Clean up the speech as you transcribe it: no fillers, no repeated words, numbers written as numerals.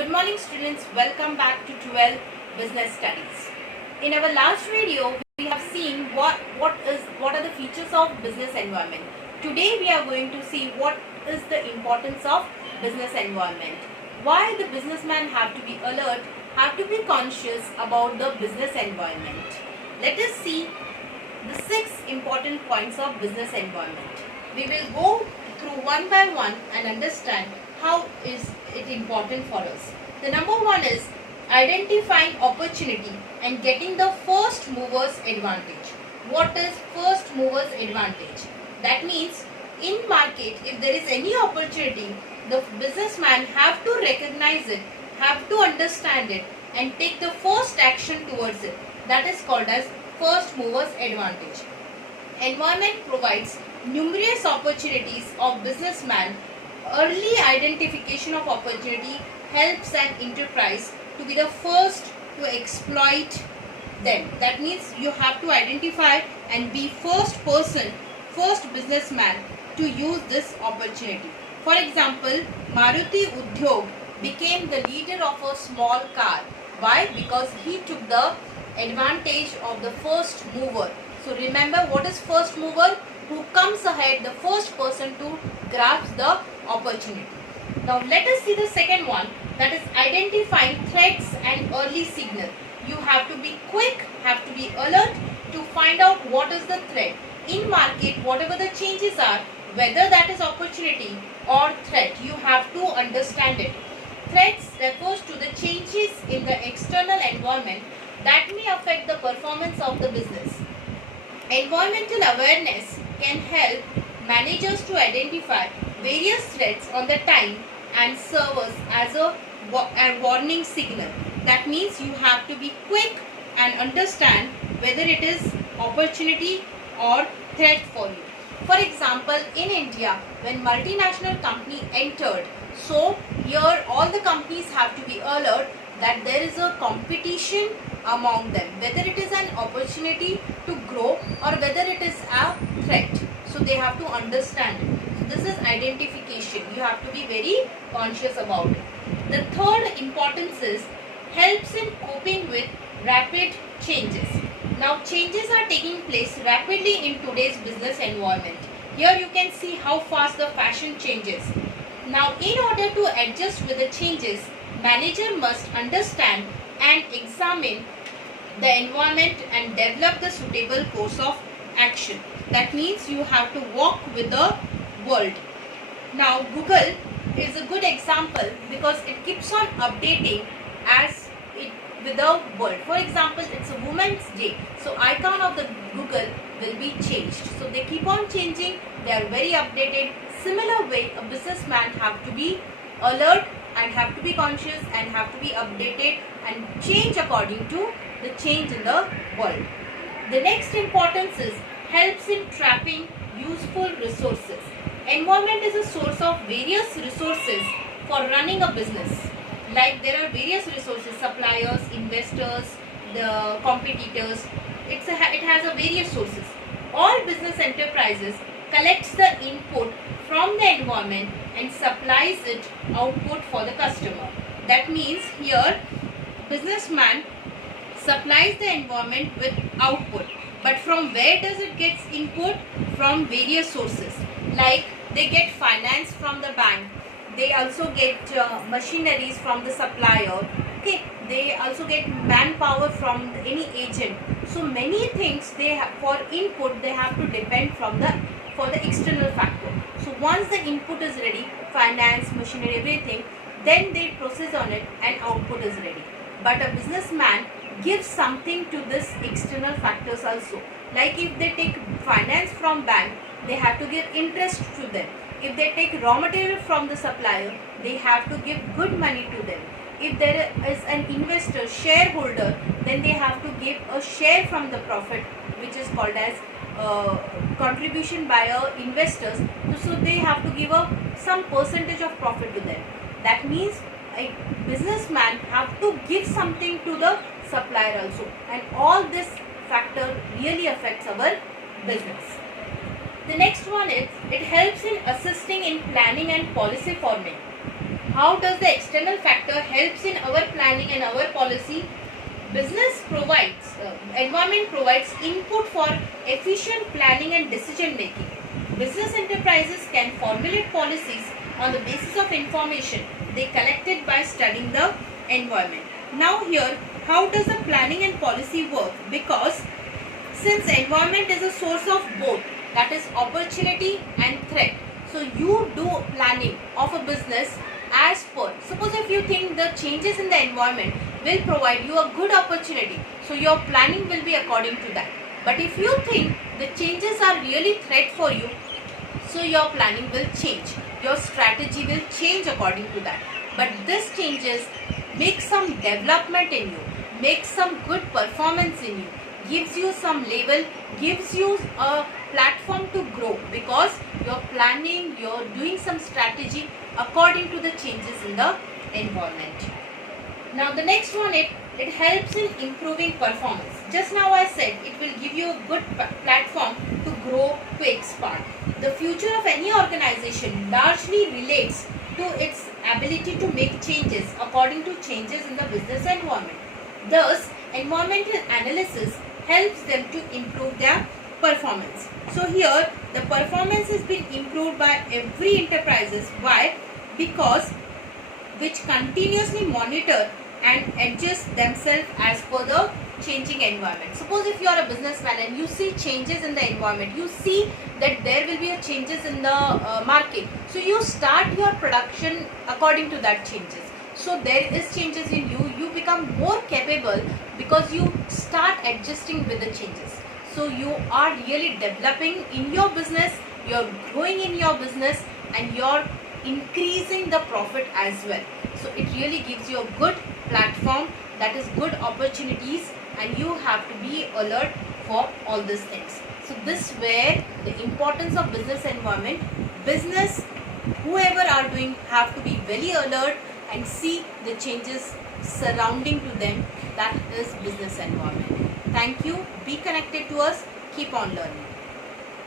Good morning students, welcome back to 12 Business Studies. In our last video, we have seen what are the features of business environment. Today we are going to see what is the importance of business environment. Why the businessman have to be alert, have to be conscious about the business environment. Let us see the 6 important points of business environment. We will go through one by one and understand how is it important for us. The number one is identifying opportunity and getting the first movers advantage. What is first movers advantage? That means in market, if there is any opportunity, the businessman have to recognize it, have to understand it and take the first action towards it. That is called as first movers advantage. Environment provides numerous opportunities of businessman. Early identification of opportunity helps an enterprise to be the first to exploit them. That means you have to identify and be first businessman to use this opportunity. For example, Maruti Udyog became the leader of a small car. Why? Because he took the advantage of the first mover. So remember, what is first mover? Who comes ahead, the first person to grasp the opportunity. Now let us see the second one, that is identifying threats and early signal. You have to be quick, have to be alert to find out what is the threat. In market, whatever the changes are, whether that is opportunity or threat, you have to understand it. Threats refers to the changes in the external environment that may affect the performance of the business. Environmental awareness can help managers to identify various threats on the time and serve as a warning signal. That means you have to be quick and understand whether it is opportunity or threat for you. For example, in India, when multinational company entered, so here all the companies have to be alert that there is a competition among them, whether it is an opportunity to grow or whether it is a threat. So they have to understand it. So this is identification. You have to be very conscious about it. The third importance is helps in coping with rapid changes. Now changes are taking place rapidly in today's business environment. Here you can see how fast the fashion changes. Now in order to adjust with the changes, manager must understand and examine the environment and develop the suitable course of action. That means you have to walk with the world. Now Google is a good example because it keeps on updating as it with the world. For example, it's a Women's Day, so icon of the Google will be changed. So they keep on changing, they are very updated. Similar way, a businessman have to be alert and have to be conscious and have to be updated and change according to the change in the world. The next importance is helps in trapping useful resources. Environment is a source of various resources for running a business. Like there are various resources, suppliers, investors, the competitors. It has a various sources. All business enterprises collects the input from the environment and supplies it output for the customer. That means here businessman supplies the environment with output. But from where does it get input? From various sources. Like they get finance from the bank. They also get machineries from the supplier. Okay, they also get manpower from any agent. So many things they have for input they have to depend for the external factor. So once the input is ready, finance, machinery, everything, then they process on it and output is ready. But a businessman gives something to this external factors also. Like if they take finance from bank, they have to give interest to them. If they take raw material from the supplier, they have to give good money to them. If there is an investor, shareholder, then they have to give a share from the profit, which is called as contribution by investors. So they have to give some percentage of profit to them. That means a businessman have to give something to the supplier also, and all this factor really affects our business. The next one is it helps in assisting in planning and policy forming. How does the external factor helps in our planning and our policy? Business provides, environment provides input for efficient planning and decision making. Business enterprises can formulate policies on the basis of information they collected by studying the environment. Now here, how does the planning and policy work? Because since environment is a source of both, that is opportunity and threat. So you do planning of a business as per, suppose if you think the changes in the environment will provide you a good opportunity, so your planning will be according to that. But if you think the changes are really threat for you, so your planning will change, your strategy will change according to that. But this changes make some development in you, make some good performance in you, gives you some level, gives you a platform to grow, because you're planning, you're doing some strategy according to the changes in the environment. Now the next one, it helps in improving performance. Just now I said it will give you a good platform to grow, to expand. The future of any organization largely relates to its ability to make changes according to changes in the business environment. Thus, environmental analysis helps them to improve their performance. So here the performance has been improved by every enterprises. Why? Because which continuously monitor and adjust themselves as per the changing environment. Suppose if you are a businessman and you see changes in the environment, you see that there will be a changes in the market, so you start your production according to that changes. So there is changes in you, you become more capable because you start adjusting with the changes. So you are really developing in your business, you are growing in your business, and you are increasing the profit as well. So it really gives you a good platform, that is good opportunities, and you have to be alert for all these things. So this where the importance of business environment, business whoever are doing have to be very alert and see the changes surrounding to them. That is business environment. Thank you. Be connected to us. Keep on learning.